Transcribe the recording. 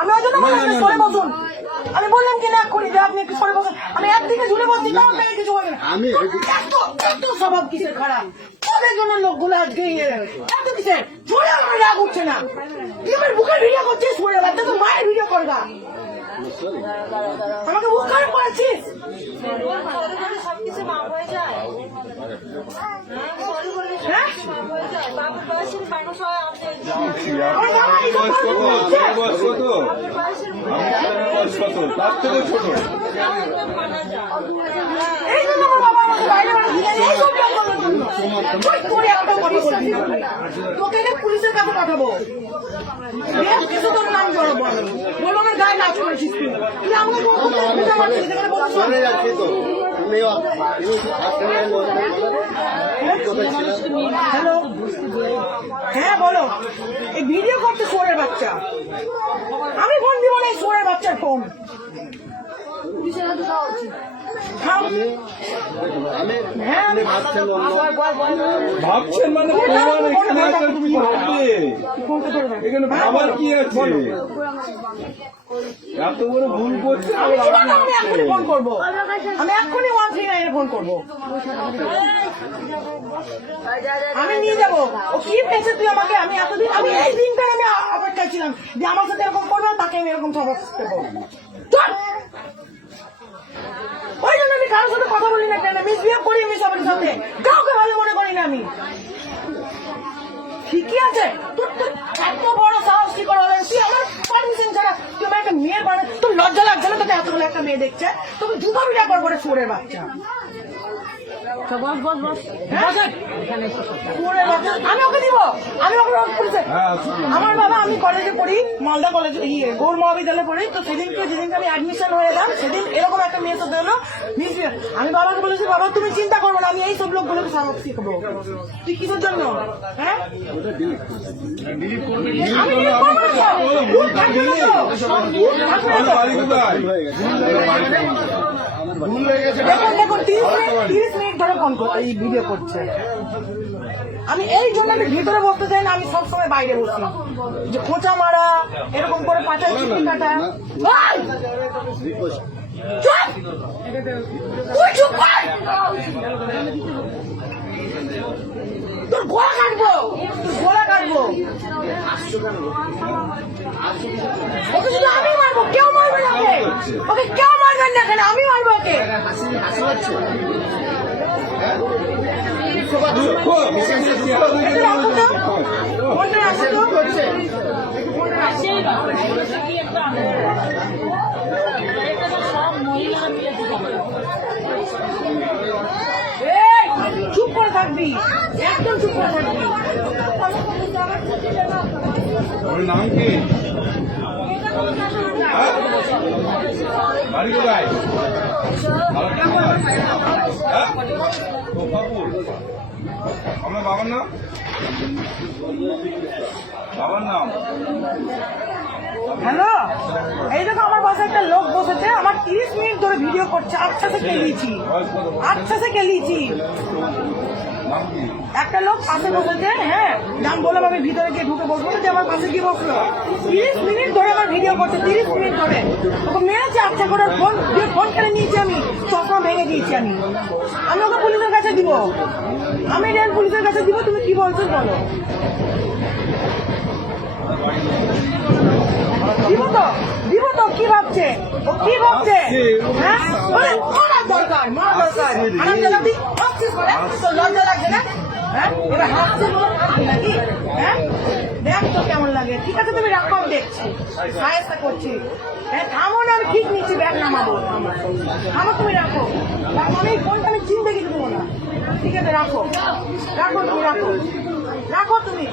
আমি ওই জন্য বললাম সরে বসুন। আমি বললাম কি না করি যে আপনি একটু সরে বসুন। আমি একদিকে ঝুলে বসছি তাও আপনাকে কিছু বলবেন না। এত স্বভাব কিসের খারাপ তোদের জন্য লোকগুলো আজকে এত কিসের ঝুলে আমার রাগ উঠছে না। তুই আমার বুকের ভিডিও করছিস সরে বাচ্চা তো মায়ের ভিডিও করবা আমাকে বুক খারাপ করেছিস। তার থেকে ছোট তোকে পুলিশের কাছে পাঠাবো কিছু তোর নাম জড়াবো আমি বলবো আমার গায়ে নাচ করেছিস তুই আমাকে হ্যালো হ্যাঁ বলো এই ভিডিও করতে সোরের বাচ্চা আমি ফোন দিব না এই সোরের বাচ্চার ফোন ভাবছেন মানে এখানে ভাবার কি আছে? এত বড় ভুল করছে আমি এক্ষুনি ফোন করবো আমি এক্ষুনি 139 ফোন করবো আমি নিয়ে যাবো ও কি পেয়েছে তুই আমাকে আমি এতদিন আমি এই দিনটা আমি অপেক্ষায় ছিলাম যে আমার সাথে এরকম করবে তাকে আমি এরকম খবর দেবো ওই জন্য আমি কারোর সাথে কথা বলি না কেন মিসবিহেভ করি আমি সবার সাথে কাউকে ভালো মনে করি না আমি ঠিকই আছে তোর তো এত বড় সাহস কি করে হলেন তুই আমার পারমিশন ছাড়া তুই আমার একটা মেয়ের বাড়ি তোর লজ্জা লাগছে না তোকে এতগুলো একটা মেয়ে দেখছে তোকে জুতা বিটা করবো রে সোরের বাচ্চা আমি ওকে দিব আমি ওকে আমার বাবা আমি কলেজে পড়ি মালদা কলেজে গৌর মহাবিদ্যালয়ে পড়ি তো সেদিনকে আমি অ্যাডমিশন হয়ে গেলাম সেদিন এরকম একটা মেয়ে সাথে হলো আমি বাবাকে বলেছি বাবা তুমি চিন্তা করবো না আমি এই সব লোকগুলোকে সাহস শিখবো তুই কিসের জন্য হ্যাঁ দেখুন 30 মিনিট ধরে ফোন করতে এই ভিডিও করছে আমি এই জন্য আমি ভিতরে বসতে চাই না আমি সবসময় বাইরে বসি যে খোঁচা মারা এরকম করে পাটায় চিঠি কাটা তোর গোলা কাটবো ওকে শুধু আমি মারবো কেউ মারবে না ওকে কেউ মারবেন না কেন আমি মারবো ওকে চুপ করে থাকবি একদম চুপ করে থাকবি নাম কি বাড়ি কোথায় আমার বাবার নাম হ্যালো এই দেখো আমার পাশে একটা লোক বসেছে আমার 30 মিনিট ধরে ভিডিও করছে আচ্ছা সে কেলিয়েছি একটা লোক পাশে বসেছে হ্যাঁ নাম বললাম আমি ভিতরে গিয়ে ঢুকে বসবো যে আমার পাশে গিয়ে বসলো 30 মিনিট ধরে আমার ভিডিও করছে 30 মিনিট ধরে ওকে মেরেছে আচ্ছা করে ফোন কেড়ে নিয়েছি আমি চশমা ভেঙে দিয়েছি আমি ওকে পুলিশের কাছে দিব আমি রেল পুলিশের কাছে দিব তুমি কি বলছো বলো দিব তো কি ভাবছে ও কি ভাবছে হ্যাঁ দরকার লজ্জা লাগছে না হ্যাঁ এবার হাসছে নাকি হ্যাঁ দেখ তো কেমন লাগে ঠিক আছে তুমি রাখো আমি দেখছি সাহায্য করছি হ্যাঁ থামো না আমি ঠিক নিচ্ছি ব্যাগ নামাবো থামো তুমি রাখো আমি এই ফোনটা আমি চিনতে কিছু দেবো না ঠিক আছে রাখো তুমি